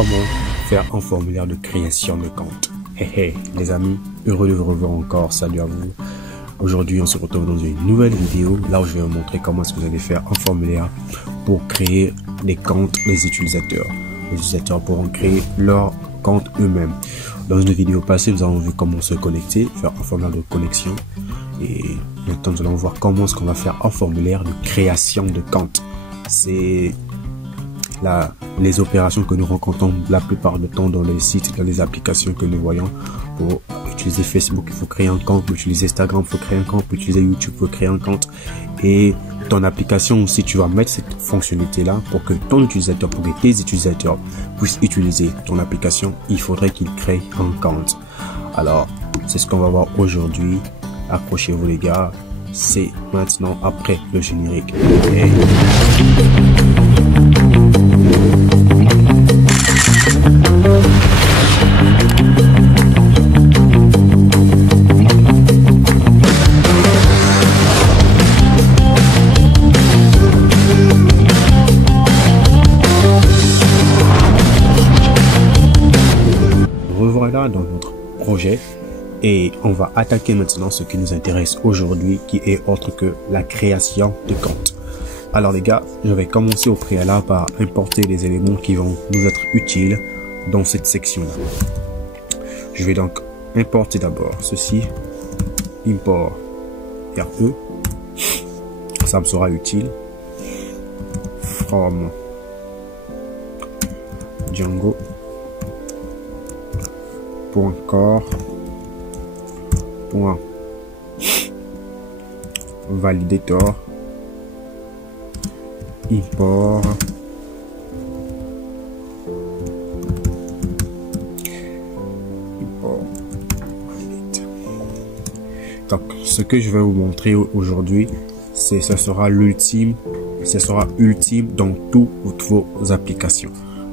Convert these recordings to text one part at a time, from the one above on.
comment faire un formulaire de création de compte. Hey les amis, heureux de vous revoir encore, salut à vous. Aujourd'hui on se retrouve dans une nouvelle vidéo, là où je vais vous montrer comment est-ce que vous allez faire un formulaire pour créer des comptes des utilisateurs. Les utilisateurs pourront créer leur compte eux-mêmes. Dans une vidéo passée, nous avons vu comment se connecter, faire un formulaire de connexion. Et maintenant nous allons voir comment est-ce qu'on va faire un formulaire de création de compte. C'est les opérations que nous rencontrons la plupart du temps dans les sites, dans les applications que nous voyons. Pour utiliser Facebook, il faut créer un compte. Pour utiliser Instagram, il faut créer un compte. Pour utiliser YouTube, il faut créer un compte. Et ton application aussi, tu vas mettre cette fonctionnalité-là pour que ton utilisateur, pour que tes utilisateurs puissent utiliser ton application, il faudrait qu'ils créent un compte. Alors, c'est ce qu'on va voir aujourd'hui. Accrochez-vous les gars. C'est maintenant après le générique. Revoilà dans notre projet et on va attaquer maintenant ce qui nous intéresse aujourd'hui, qui est autre que la création de compte. Alors les gars, je vais commencer au préalable par importer les éléments qui vont nous être utiles dans cette section là. Je vais donc importer d'abord ceci, import RE, ça me sera utile, from Django .core .validator import donc ce que je vais vous montrer aujourd'hui, ce sera ultime dans toutes vos applications.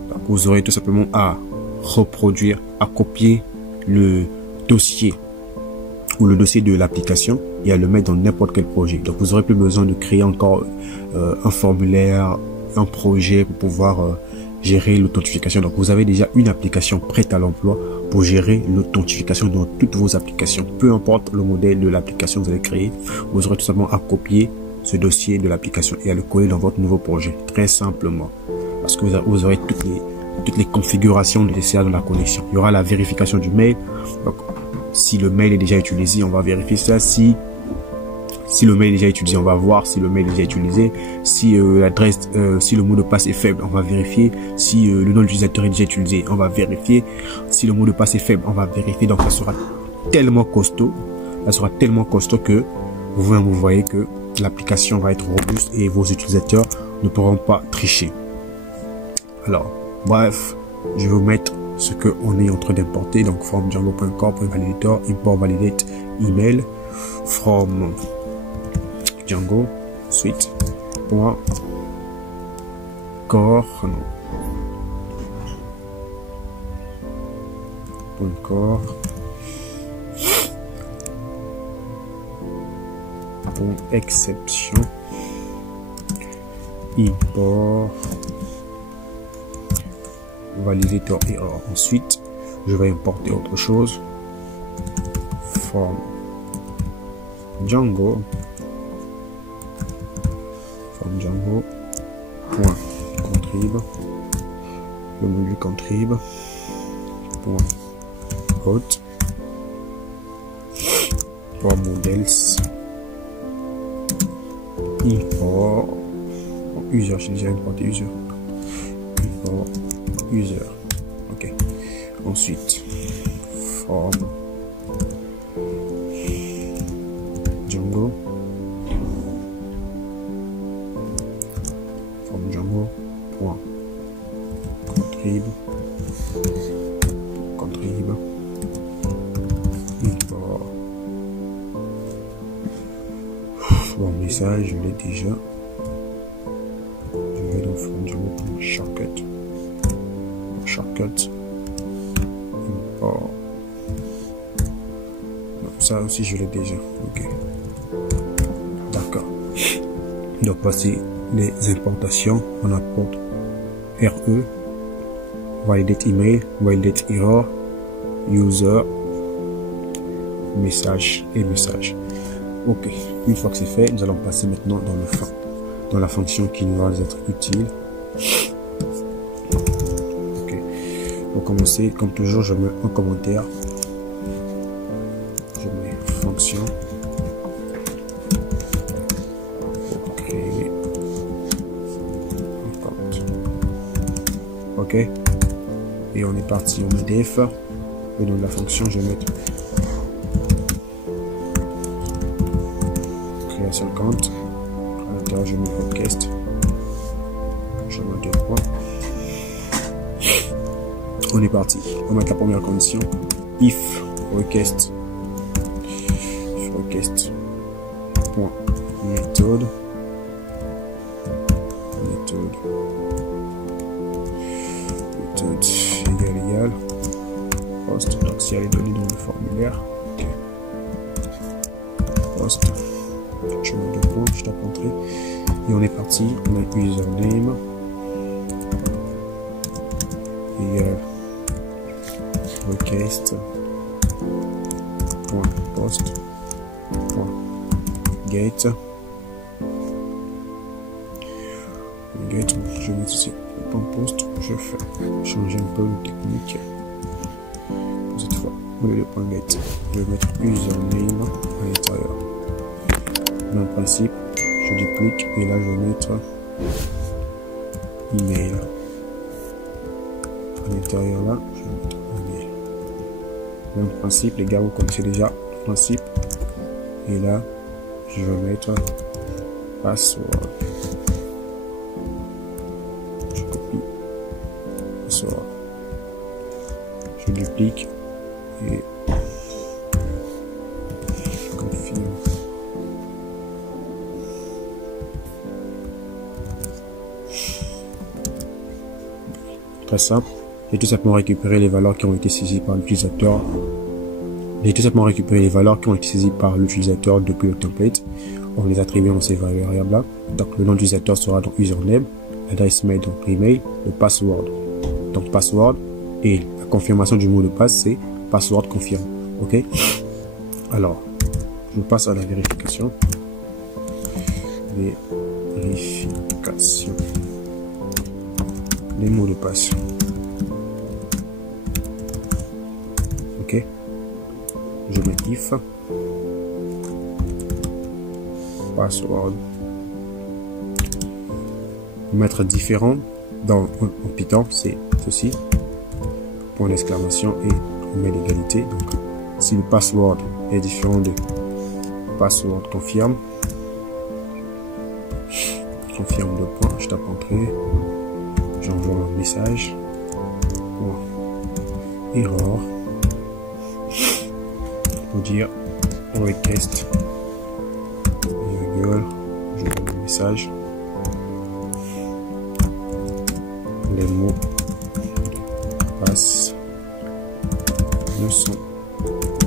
Donc vous aurez tout simplement à reproduire, à copier le dossier ou le dossier de l'application et à le mettre dans n'importe quel projet. Donc vous aurez plus besoin de créer encore un formulaire, un projet pour pouvoir gérer l'authentification. Donc vous avez déjà une application prête à l'emploi pour gérer l'authentification dans toutes vos applications. Peu importe le modèle de l'application que vous allez créer, vous aurez tout simplement à copier ce dossier de l'application et à le coller dans votre nouveau projet, très simplement, parce que vous aurez toutes les configurations nécessaires de la connexion. Il y aura la vérification du mail. Donc, si le mail est déjà utilisé, on va vérifier ça. Si le mail est déjà utilisé, on va voir si le mail est déjà utilisé. Si l'adresse, si le mot de passe est faible, on va vérifier. Si le nom de l'utilisateur est déjà utilisé, on va vérifier. Si le mot de passe est faible, on va vérifier. Donc, ça sera tellement costaud. Ça sera tellement costaud que vous voyez que l'application va être robuste et vos utilisateurs ne pourront pas tricher. Alors, bref, je vais vous mettre ce que on est en train d'importer. Donc, from django.core.validator, import validate email, from Django, suite, .core, .core, .exception, import validator error. Ensuite, je vais importer autre chose, from Django, .contrib, le module contrib, .hot, .models, import user, j'ai déjà importé user, import user. Ok. Ensuite, from Django, .contrib, import. Bon, message, je l'ai déjà. Je vais dans from Django.shortcut. Shortcut, import. Donc, ça aussi je l'ai déjà. Ok, d'accord. Donc voici les importations. On importe RE, validate email, validate error, user, message et message. Ok, une fois que c'est fait, nous allons passer maintenant dans la fonction qui nous va être utile. Ok, pour commencer, comme toujours, je mets un commentaire. Je mets fonction pour créer un compte. Ok, et on est parti, on met def. Le nom de la fonction, je vais mettre création de compte. À l'intérieur, je mets request. Je mets 2 points. On est parti. On va mettre la première condition. If request point méthode égale post. Donc si elle est donnée dans le formulaire, okay. Post, je mets 2 points, je tape entrée et on est parti. On a username égale request point post point get. Je vais ici point post, je fais changer un peu de technique. Cette fois, au lieu de point get, je vais mettre username à l'intérieur. Même principe, je duplique et là je vais mettre email. À l'intérieur là, je vais mettre email. Même principe, les gars, vous connaissez déjà le principe. Et là, je vais mettre password. Je copie password. Je duplique et je confirme. Très simple. J'ai tout simplement récupéré les valeurs qui ont été saisies par l'utilisateur. Depuis le template. On les attribue dans ces variables là. Donc le nom d'utilisateur sera donc username, l'adresse mail donc l'email, le password. Donc password et la confirmation du mot de passe c'est password confirme. Ok. Alors je passe à la vérification. Vérification. Les mots de passe. Ok. Je mets if password. Mettre différent en Python, c'est ceci. Point d'exclamation et on met l'égalité. Donc, si le password est différent de password confirme, de points, je tape entrée, j'envoie un message. Error. Pour dire request virgule, je donne le message, les mots de passe ne sont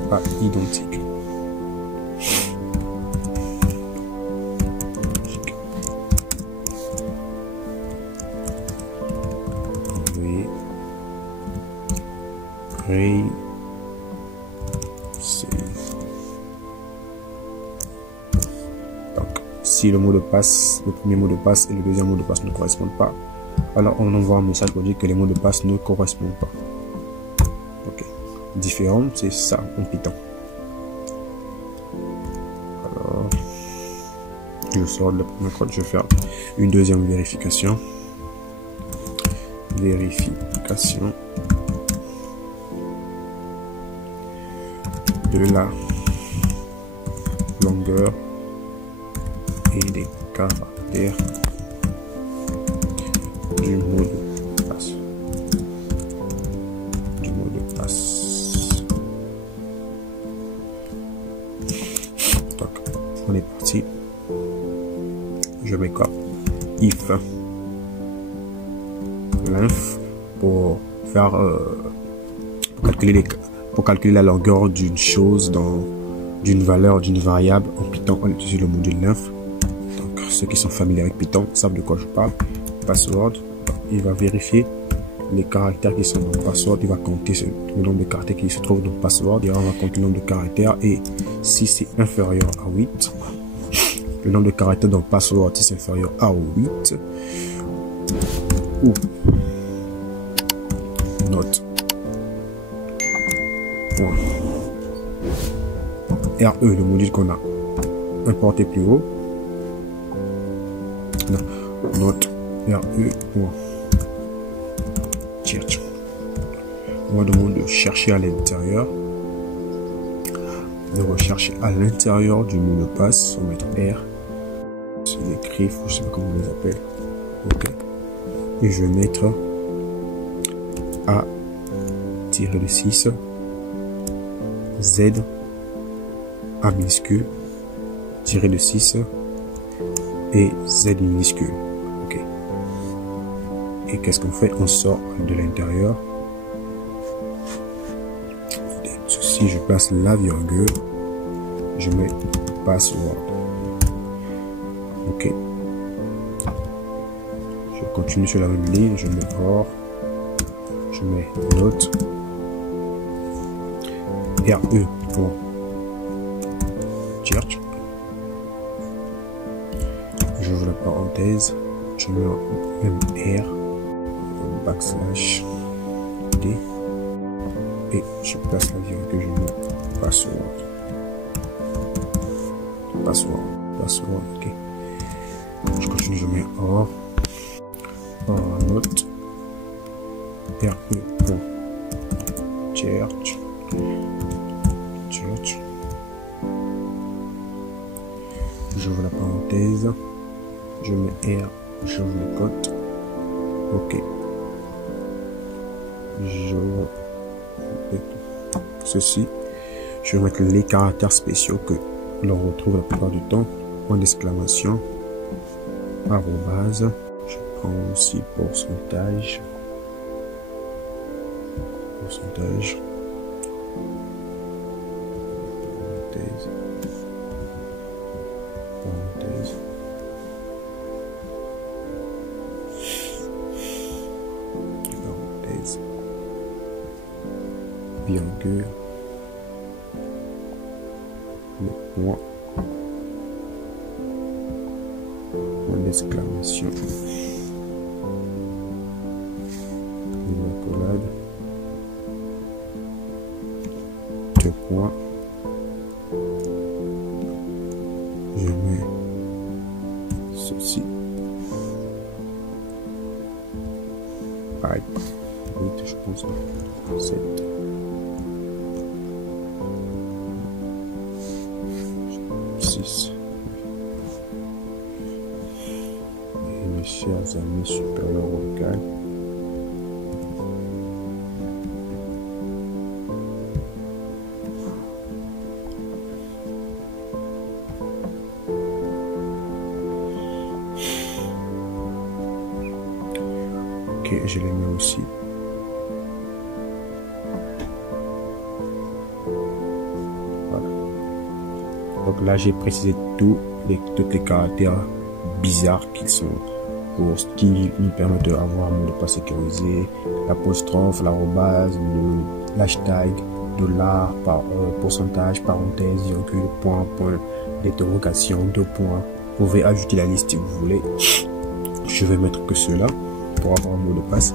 pas identiques. Si le mot de passe, le premier mot de passe et le deuxième mot de passe ne correspondent pas, alors on envoie un message pour dire que les mots de passe ne correspondent pas. Ok. Différent, c'est ça en Python. Alors, je sors de la première code, je vais faire une deuxième vérification. Vérification de la longueur et des caractères du mot de passe. Donc, on est parti. Je mets quoi? If length pour faire pour calculer la longueur d'une chose d'une valeur, d'une variable. En Python, on utilise le module length. Donc, ceux qui sont familiers avec Python savent de quoi je parle. Password, il va vérifier les caractères qui sont dans le password, il va compter le nombre de caractères qui se trouvent dans le password. Et on va compter le nombre de caractères. Et si c'est inférieur à 8, le nombre de caractères dans le password, si c'est inférieur à 8, ou note RE, le module qu'on a importé plus haut, note RE church. On va demander de chercher à l'intérieur, de rechercher à l'intérieur du mot de passe. On va mettre R, c'est des griffes, je sais pas comment on les appelle. Ok. Et je vais mettre A-6 Z A minuscule -6 et Z minuscule. Ok. Et qu'est-ce qu'on fait? On sort de l'intérieur. Ceci, je place la virgule. Je mets password. Ok. Je continue sur la même ligne. Je mets or. Je mets note. RE pour church. J'ouvre la parenthèse. Je mets même R. Backslash D. Et je place la virgule. Je mets password. Password. Ok. Je continue. Je mets or. Note. RE pour church. J'ouvre la parenthèse, je mets R, j'ouvre le code, ok, j'ouvre ceci, je vais mettre les caractères spéciaux que l'on retrouve la plupart du temps, point d'exclamation, arrobase, je prends aussi pourcentage, parenthèse, virgule, le point d'exclamation, une accolade, deux points, je mets ceci, pipe, 8, je pense, 7, 6. Et mes chers amis supérieurs vocales, ok, je les mets aussi. Donc là, j'ai précisé tous les caractères bizarres qui nous permettent d'avoir un mot de passe sécurisé, l'apostrophe, l'arrobase, l'hashtag, $, pourcentage, parenthèse, virgule, point, d'interrogation, 2 points. Vous pouvez ajouter la liste si vous voulez. Je vais mettre que cela pour avoir un mot de passe.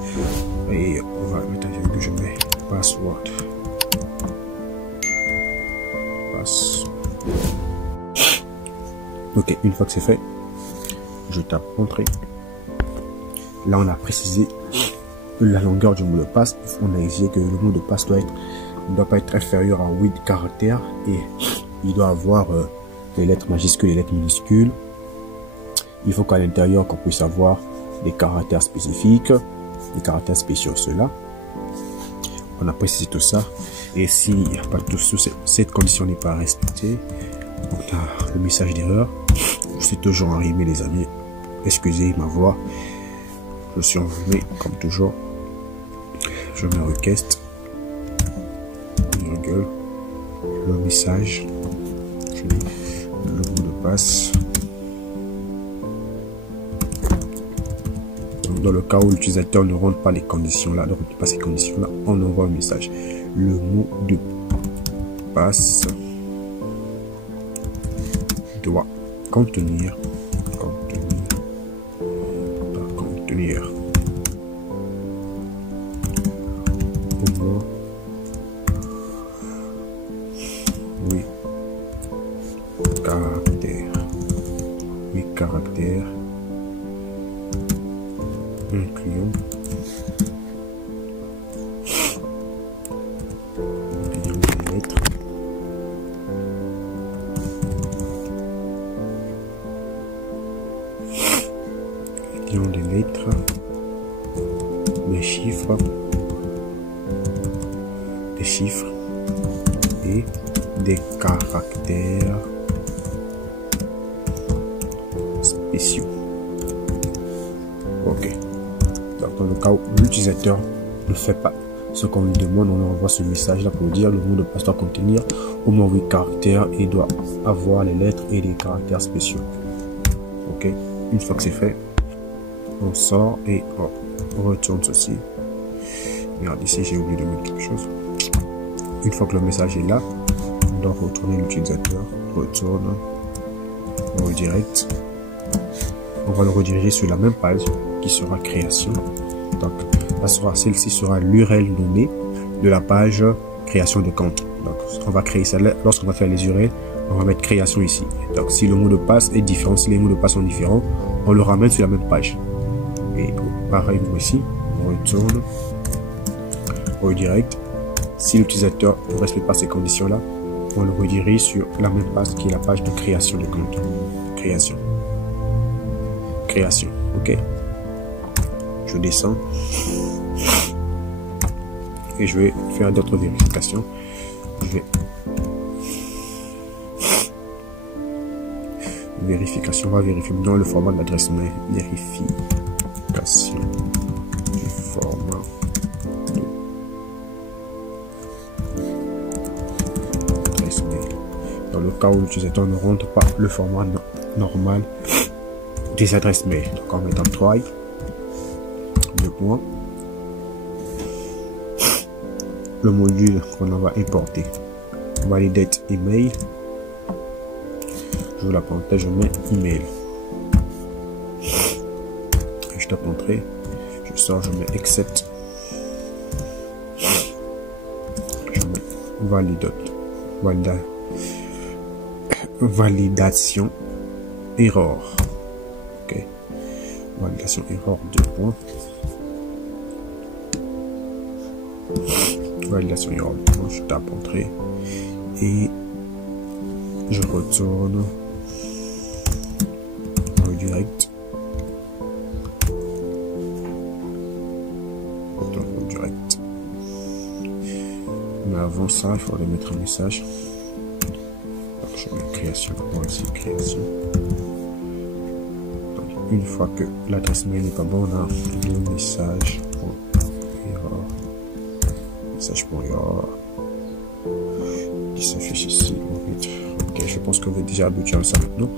Et on va mettre un virgule, je mets password. Ok, une fois que c'est fait, je tape entrée. Là, on a précisé la longueur du mot de passe. On a exigé que le mot de passe ne doit pas être inférieur à 8 caractères et il doit avoir les lettres majuscules et les lettres minuscules. Il faut qu'à l'intérieur, qu'on puisse avoir des caractères spécifiques, des caractères spéciaux, ceux-là. On a précisé tout ça. Et s'il n'y a pas tout ça, cette condition n'est pas respectée, on a le message d'erreur. Je suis toujours enrhumé, les amis. Excusez ma voix. Je suis enrhumé, comme toujours. Je mets request. Virgule. Le message. Le mot de passe. dans le cas où l'utilisateur ne rentre pas les conditions là, ne remplit pas ces conditions là, on envoie un message. Le mot de passe doit contenir au moins 8 caractères incluant des lettres, des chiffres et des caractères spéciaux. Ok. Donc, dans le cas où l'utilisateur ne fait pas ce qu'on lui demande, on envoie ce message là pour dire le mot de passe doit contenir au moins 8 caractères et doit avoir les lettres et les caractères spéciaux. Ok. Une fois que c'est fait, on sort et on retourne ceci. Regarde ici, j'ai oublié de mettre quelque chose. Une fois que le message est là, on doit retourner l'utilisateur, retourne, on redirect. On va le rediriger sur la même page qui sera création. Donc, celle-ci sera l'URL nommée de la page création de compte. Donc, on va créer ça. Lorsqu'on va faire les URL, on va mettre création ici. Donc, si le mot de passe est différent, si les mots de passe sont différents, on le ramène sur la même page. Et pareil, ici, on retourne au direct. Si l'utilisateur ne respecte pas ces conditions-là, on le redirige sur la même page qui est la page de création de compte. Création, ok. Je descends et je vais faire d'autres vérifications. On va vérifier maintenant le format de l'adresse mail. Vérification du format de l'adresse mail. Dans le cas où l'utilisateur ne rentre pas le format normal des adresses mail. Donc en mettant 3, 2 points, le module qu'on va importer, validate email, je la parenthèse, je mets email, et je tape entrée, je sors, je mets accept, je mets validation error. Ok, validation error 2 points, validation error 2 points, je tape entrée et je retourne au direct, mais avant ça il faudrait mettre un message. Donc, je mets création, ici création. Une fois que l'adresse mail n'est pas bonne, on a le message.error qui s'affiche ici. Ok, je pense que vous êtes déjà habitué à ça maintenant.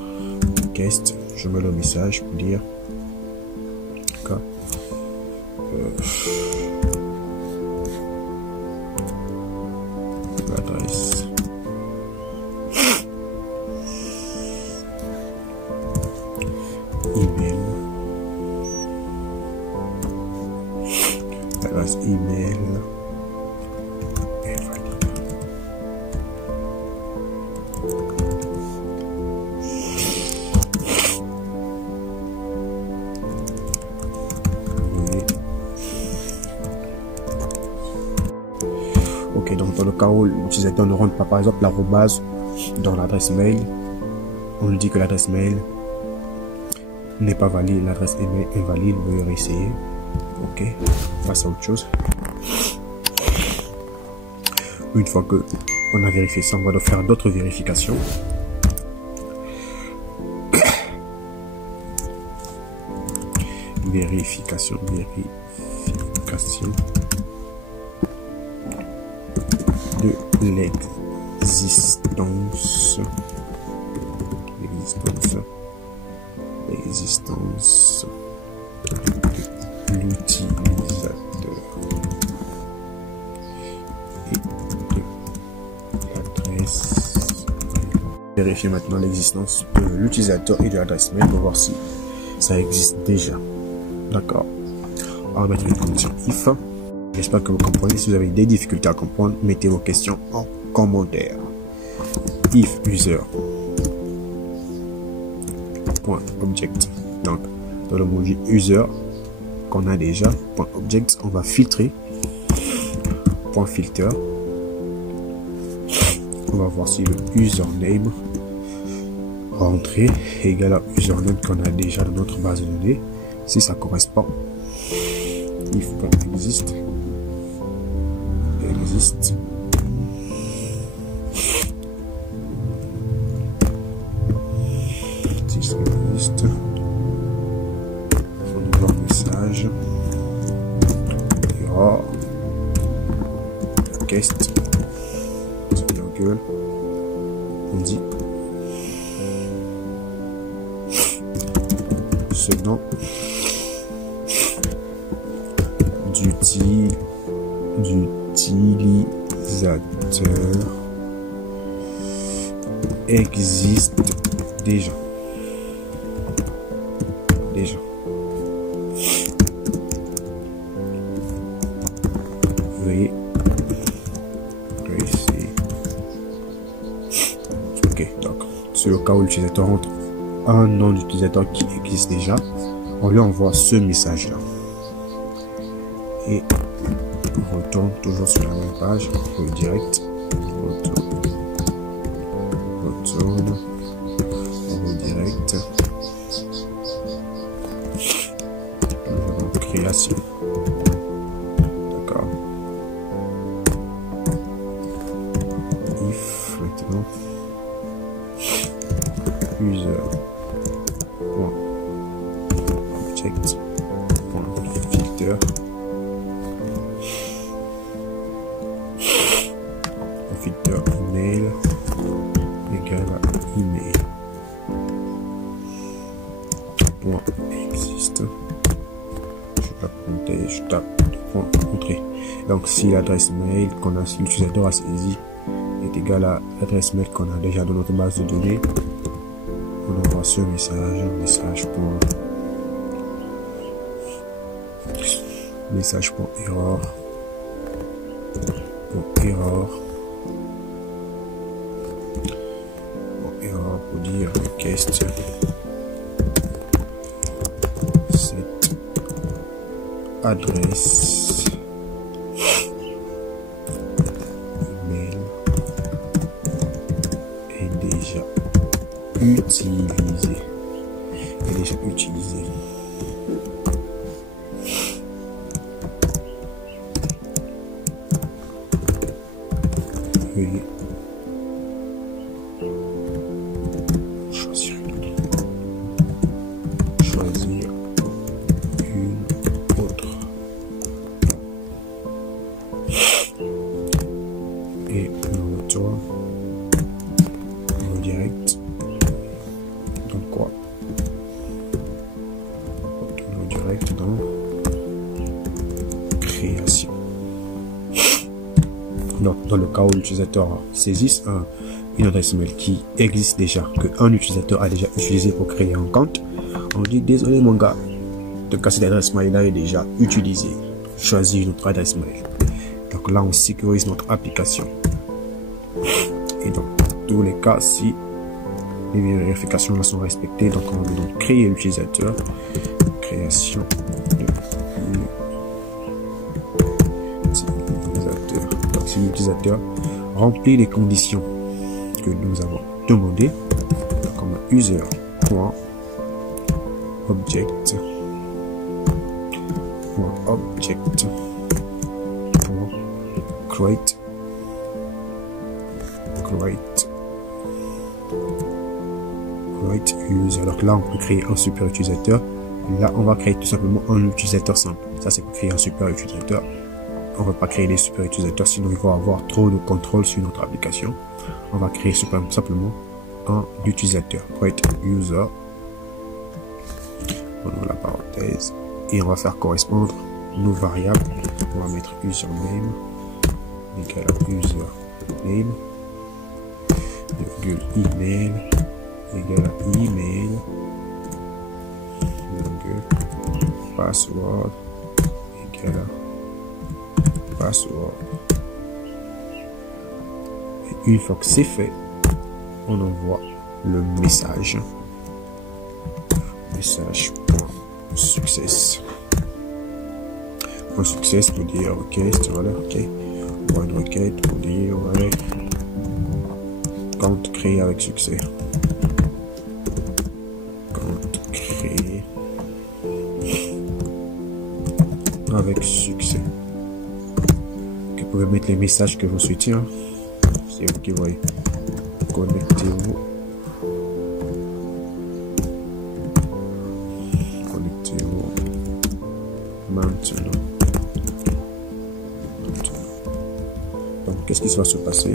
Guest, je mets le message pour dire que l'adresse email est valide. Ok, donc dans le cas où l'utilisateur ne rentre pas par exemple l'arrobase dans l'adresse mail, on lui dit que l'adresse mail n'est pas valide, l'adresse email est valide, vous pouvez réessayer. Ok, on passe à autre chose. Une fois que on a vérifié ça, on va devoir faire d'autres vérifications. Vérification de l'existence l'utilisateur et de l'adresse. Vérifier maintenant l'existence de l'utilisateur et de l'adresse mail pour voir si ça existe déjà. D'accord. On va mettre une condition if. J'espère que vous comprenez. Si vous avez des difficultés à comprendre, mettez vos questions en commentaire. If user point object. Donc dans le module user qu'on a déjà, point object, on va filtrer. Point filter. On va voir si le username rentré égale à username qu'on a déjà dans notre base de données. Si ça correspond, if.exist existe. Si ça existe, on ouvre un message. Error. Guest. On dit ce nom d'utilisateur existe déjà. Veuillez réessayer. Ok, donc sur le cas où l'utilisateur rentre un nom d'utilisateur qui existe déjà, on lui envoie ce message là et on retourne toujours sur la même page, redirect, retourne, redirect, création. D'accord. If maintenant user point object point filter filter email égale à email point existe. Je tape compter, je tape point entrée. Donc si l'adresse mail qu'on a, si l'utilisateur a saisi est égale à l'adresse mail qu'on a déjà dans notre base de données, on envoie ce message, message.error pour dire request cette adresse email est déjà utilisée. Veuillez choisir une autre et le retour redirect. Donc quoi? Redirect dans création. Donc, dans le cas où l'utilisateur saisisse une adresse mail qui existe déjà, qu'un utilisateur a déjà utilisé pour créer un compte, on dit désolé mon gars, de casser l'adresse mail là est déjà utilisée. Choisis une autre adresse mail. Donc là, on sécurise notre application. Et dans tous les cas, si les vérifications là sont respectées, donc on va donc créer l'utilisateur. Création de l'utilisateur. Donc si l'utilisateur remplit les conditions que nous avons demandées, comme user object create user. Alors là, on peut créer un super utilisateur. Là, on va créer tout simplement un utilisateur simple. Ça, c'est pour créer un super utilisateur. On ne va pas créer des super utilisateurs, sinon il va avoir trop de contrôle sur notre application. On va créer simplement un utilisateur. Create user. On ouvre la parenthèse. et on va faire correspondre nos variables. On va mettre username égale à username, virgule email égale à email, virgule password égale à password. Et une fois que c'est fait, on envoie le message. Message.success. Success pour dire ok, c'est valeur, ok. On voit une requête pour dire ouais, compte créé avec succès. Compte créé avec succès. Vous pouvez mettre les messages que vous souhaitez. Hein. C'est vous qui voyez. Connectez-vous. Maintenant. Donc, qu'est-ce qui va se passer?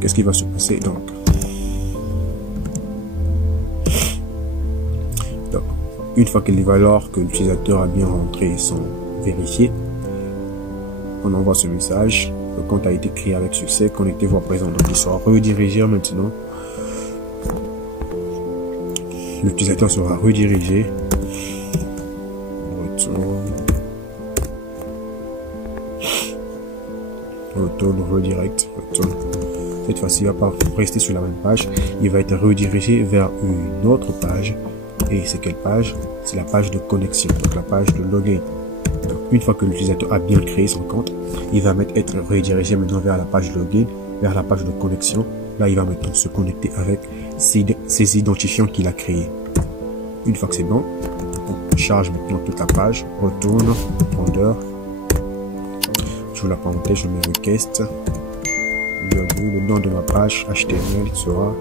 Qu'est-ce qui va se passer donc? Une fois que les valeurs que l'utilisateur a bien rentrées sont vérifiées, on envoie ce message. Le compte a été créé avec succès. Connectez-vous à présent. Donc, il sera redirigé maintenant. L'utilisateur sera redirigé. Retourne, redirect, retourne. Cette fois-ci, il ne va pas rester sur la même page. Il va être redirigé vers une autre page. Et c'est quelle page? C'est la page de connexion, donc la page de login. Donc, une fois que l'utilisateur a bien créé son compte, il va être redirigé maintenant vers la page login, vers la page de connexion. Là, il va maintenant se connecter avec ses identifiants qu'il a créés. Une fois que c'est bon, on charge maintenant toute la page, retourne, répondeur. Je la parenthèse, je mets request. Le nom de ma page HTML sera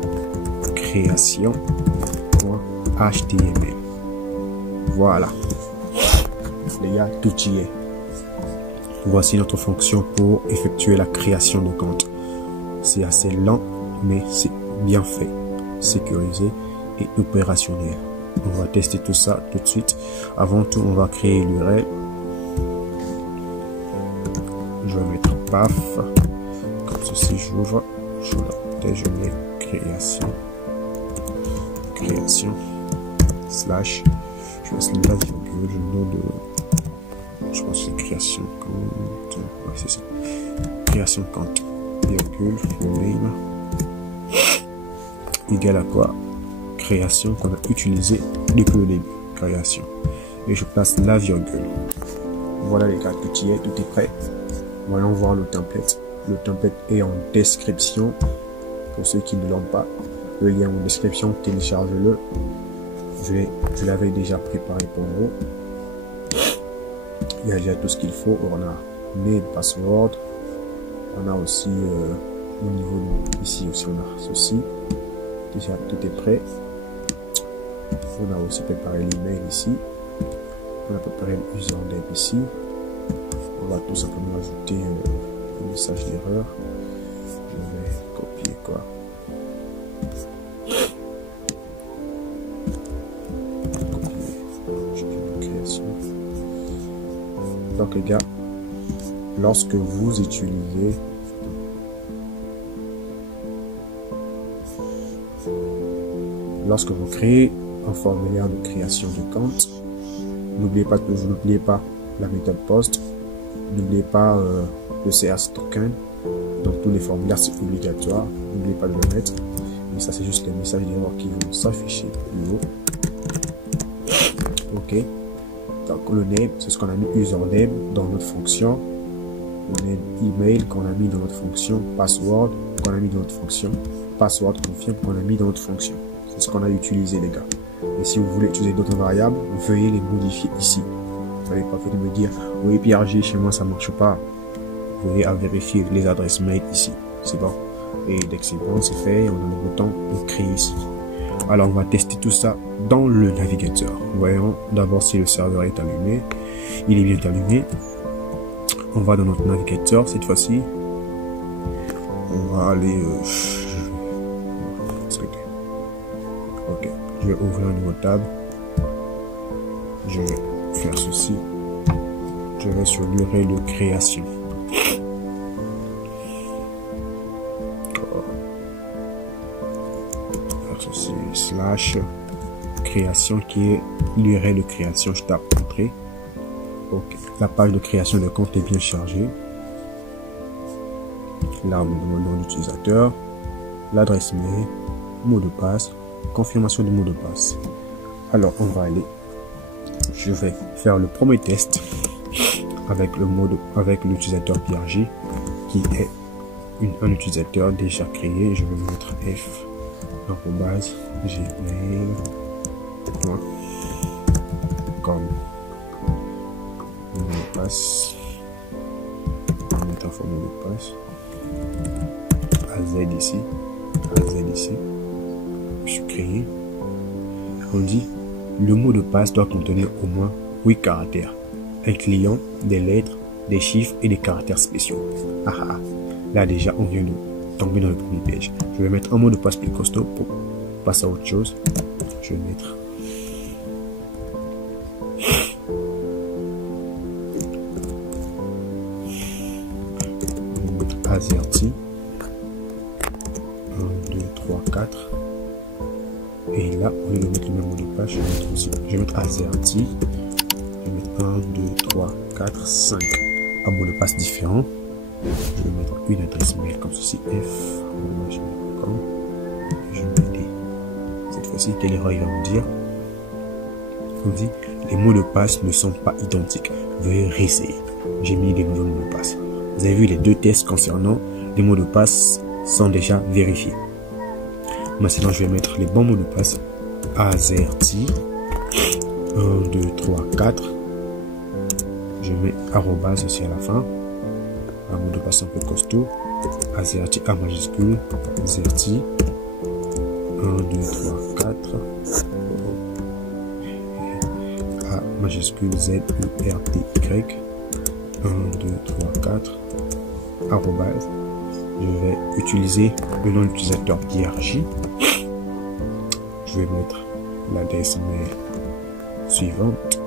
création.html. Voilà. Les gars, tout y est. Voici notre fonction pour effectuer la création de compte. C'est assez lent, mais c'est bien fait, sécurisé et opérationnel. On va tester tout ça tout de suite. Avant tout, on va créer l'URL. Je vais mettre paf. Comme ceci, j'ouvre. Je mets création. Slash. Je laisse la virgule. Le nom de. Je pense que c'est création compte. Ouais, c'est ça. Création compte. Virgule. Name. Égal à quoi? Création qu'on a utilisé depuis le début. Création. Et je place la virgule. Voilà les gars, tout y est, tout est prêt. Voyons voir le template. Le template est en description. Pour ceux qui ne l'ont pas, le lien en description, téléchargez-le. Je l'avais déjà préparé pour vous. Il y a déjà tout ce qu'il faut. On a name, password. On a aussi au niveau de, ici aussi on a ceci. Déjà tout est prêt. On a aussi préparé l'email ici. On a préparé le username ici. On va tout simplement ajouter un message d'erreur. Je vais copier quoi. Création. Donc les gars, lorsque vous utilisez lorsque vous créez un formulaire de création de compte, n'oubliez pas la méthode post, n'oubliez pas le CS token. Donc tous les formulaires c'est obligatoire, n'oubliez pas de le mettre. Et ça c'est juste les messages d'erreur qui vont s'afficher plus haut. Ok. Donc le name, c'est ce qu'on a mis username dans notre fonction. Le name email qu'on a mis dans notre fonction, password qu'on a mis dans notre fonction, password confirme qu'on a mis dans notre fonction. C'est ce qu'on a utilisé les gars. Et si vous voulez utiliser d'autres variables, veuillez les modifier ici. Vous n'allez pas venir me dire oui Pierre G, chez moi ça marche pas. Veuillez à vérifier les adresses mail ici. C'est bon. Et dès que c'est bon, c'est fait, on a le bouton de créer ici. Alors on va tester tout ça dans le navigateur. Voyons d'abord si le serveur est allumé. Il est bien allumé. On va dans notre navigateur cette fois-ci. On va aller ok, je vais ouvrir un nouveau tab. je vais faire ceci. Je vais sur l'URL de création. Faire ceci, slash création qui est l'URL de création. Je tape entrée. Ok. La page de création de compte est bien chargée. Là, on me demande le nom d'utilisateur, l'adresse mail, mot de passe, confirmation du mot de passe. Alors, on va aller. Je vais faire le premier test avec l'utilisateur PRJ qui est un utilisateur déjà créé. Je vais mettre F arobase gmail.com. Mot de passe. On va mettre un faux mot de passe. AZ ici. Je suis créé. On dit le mot de passe doit contenir au moins 8 caractères, incluant des lettres, des chiffres et des caractères spéciaux. Là déjà on vient de tomber dans le premier piège. Je vais mettre un mot de passe plus costaud pour passer à autre chose. Je vais mettre AZERTY 1, 2, 3, 4. Et là, au lieu de mettre le même mot de passe, je vais mettre aussi. Je vais mettre AZERTY. Je vais mettre 1, 2, 3, 4, 5. Un mot de passe différent. Je vais mettre une adresse mail comme ceci. F.com. Je vais mettre cette fois-ci, quelle erreur il va me dire? On dit, les mots de passe ne sont pas identiques. Veuillez réessayer. J'ai mis des nouveaux mots de passe. Vous avez vu les deux tests concernant les mots de passe sont déjà vérifiés. Maintenant, je vais mettre les bons mots de passe. AZERTY 1, 2, 3, 4. Je mets arrobase aussi à la fin. Un mot de passe un peu costaud. AZERTY A majuscule. AZERTY 1, 2, 3, 4. A majuscule ZERTY 1, 2, 3, 4. Arrobase. Je vais utiliser le nom d'utilisateur PRJ. Je vais mettre l'adresse mail suivante.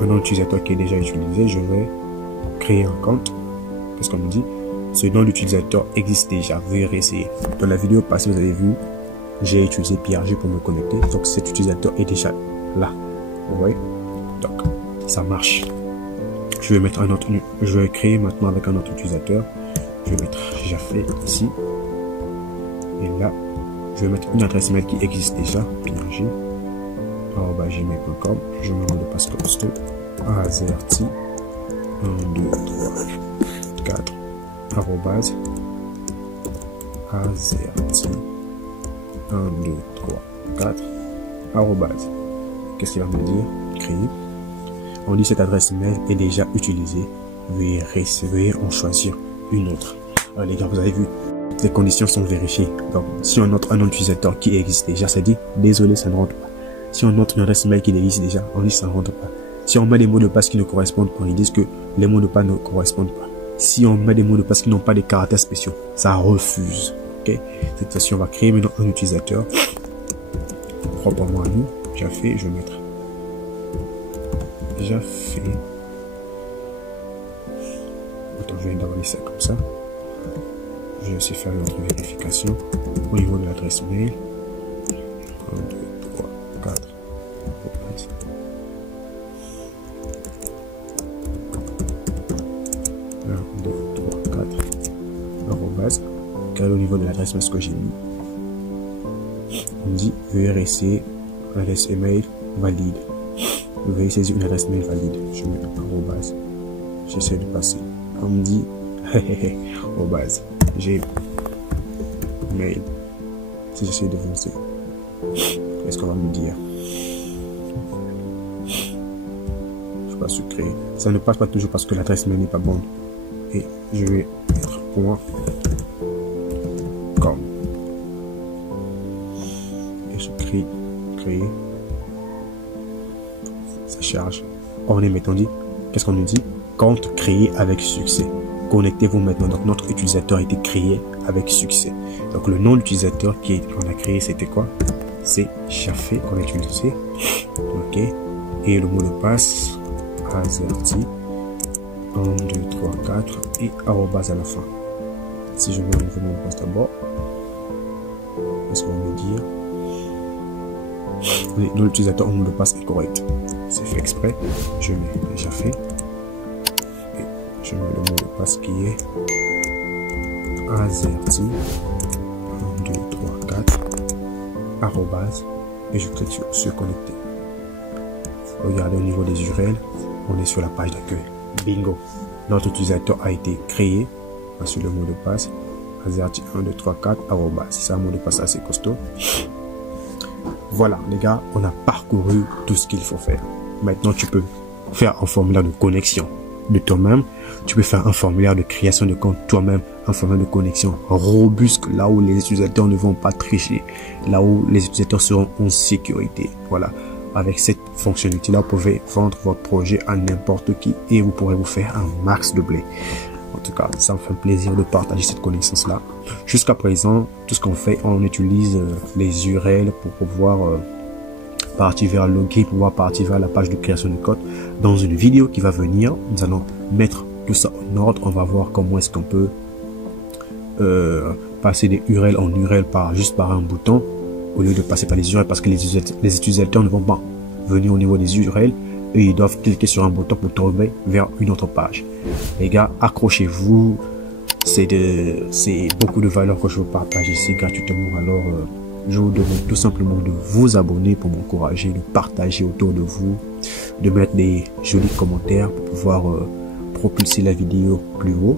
Un nom d'utilisateur qui est déjà utilisé. Je vais créer un compte. Qu'est-ce qu'on me dit? Ce nom d'utilisateur existe déjà. Veuillez réessayer. Dans la vidéo passée, vous avez vu, j'ai utilisé PRJ pour me connecter. Donc cet utilisateur est déjà là. Vous voyez? Donc ça marche. Je vais mettre un autre. Je vais créer maintenant avec un autre utilisateur. Je vais mettre déjà fait ici. Et là, je vais mettre une adresse mail qui existe déjà. PRJ@gmail.com. Je mets le mot de passe costaud. AZERTY 1, 2, 3, 4. Arrobase. AZERTY 1, 2, 3, 4. Arrobase. Qu'est-ce qu'il va me dire? Créer. On dit cette adresse mail est déjà utilisée. Veuillez en choisir une autre. Alors les gars, vous avez vu, les conditions sont vérifiées. Donc, si on note un nom d'utilisateur qui existe déjà, ça dit désolé, ça ne rentre pas. Si on note une adresse mail qui existe déjà, on dit ça ne rentre pas. Si on met des mots de passe qui ne correspondent pas, ils disent que les mots de passe ne correspondent pas. Si on met des mots de passe qui n'ont pas des caractères spéciaux, ça refuse. Ok? Cette fois-ci, on va créer maintenant un utilisateur proprement à nous. Déjà fait, je vais mettre déjà fait. Attends, je vais d'abord laisser ça comme ça. Je vais aussi faire une autre vérification au niveau de l'adresse mail. 1, 2, 3, 4. 1, 2, 3, 4. Arrobase. Car au niveau de l'adresse mail, ce que j'ai mis. On me dit veuillez réessayer l'adresse email valide. Veuillez saisir une adresse mail valide. Je mets arrobase. J'essaie de passer. On me dit arrobase. J'ai mail. Si j'essaie de foncer, qu'est-ce qu'on va me dire? Je passe sur créer. Ça ne passe pas toujours parce que l'adresse mail n'est pas bonne. Et je vais mettre point com. Et je crée créer. Ça charge. On est maintenant dit. Qu'est-ce qu'on nous dit? Compte créé avec succès. Connectez-vous maintenant. Donc notre utilisateur a été créé avec succès. Donc le nom de l'utilisateur qu'on a créé, c'était quoi? C'est Chafé qu'on a utilisé. Ok. et le mot de passe azerty 1, 2, 3, 4 et arrobase à la fin. Si je mets le mot de passe d'abord, qu'est-ce qu'on va me dire? Oui, l'utilisateur mot de passe est correct. C'est fait exprès. Je l'ai déjà fait. Et je mets le mot de passe qui est azerty 1, 2, 3, 4 arrobase et je clique sur se connecter. Regardez au niveau des URL, on est sur la page d'accueil. Bingo! Notre utilisateur a été créé. Voici le mot de passe azerty 1, 2, 3, 4 arrobase. C'est un mot de passe assez costaud. Voilà les gars, on a parcouru tout ce qu'il faut faire. Maintenant tu peux faire un formulaire de connexion de toi-même. Tu peux faire un formulaire de création de compte toi-même, un formulaire de connexion robuste, là où les utilisateurs ne vont pas tricher, là où les utilisateurs seront en sécurité. Voilà. Avec cette fonctionnalité-là, vous pouvez vendre votre projet à n'importe qui et vous pourrez vous faire un max de blé. En tout cas, ça me fait plaisir de partager cette connaissance-là. Jusqu'à présent, tout ce qu'on fait, on utilise les URL pour pouvoir partir vers le login, pouvoir partir vers la page de création de code. Dans une vidéo qui va venir, nous allons mettre tout ça en ordre. On va voir comment est-ce qu'on peut passer des URL en URL juste par un bouton au lieu de passer par les URL, parce que les utilisateurs ne vont pas venir au niveau des URL et ils doivent cliquer sur un bouton pour tomber vers une autre page. Les gars, accrochez-vous. C'est beaucoup de valeur que je vous partage ici gratuitement. Alors, je vous demande tout simplement de vous abonner pour m'encourager, de partager autour de vous, de mettre des jolis commentaires pour pouvoir propulser la vidéo plus haut.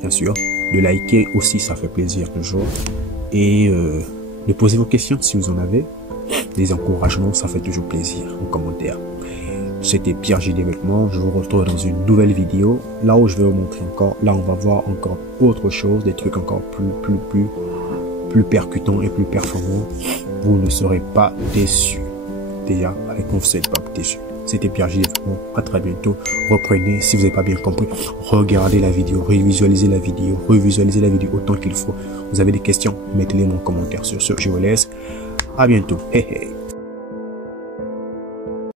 Bien sûr, de liker aussi, ça fait plaisir toujours. Et de poser vos questions si vous en avez. Des encouragements, ça fait toujours plaisir en commentaire. C'était Pierre J Développement. Je vous retrouve dans une nouvelle vidéo. Là où je vais vous montrer encore. Là, on va voir encore autre chose, des trucs encore plus percutants et plus performants. Vous ne serez pas déçus. Déjà, avec moi, vous n'êtes pas déçus. C'était Pierre J Développement. À très bientôt. Reprenez. Si vous n'avez pas bien compris, regardez la vidéo, revisualisez la vidéo autant qu'il faut. Vous avez des questions, mettez-les en commentaire sur ce. Je vous laisse. À bientôt. Hey, hey.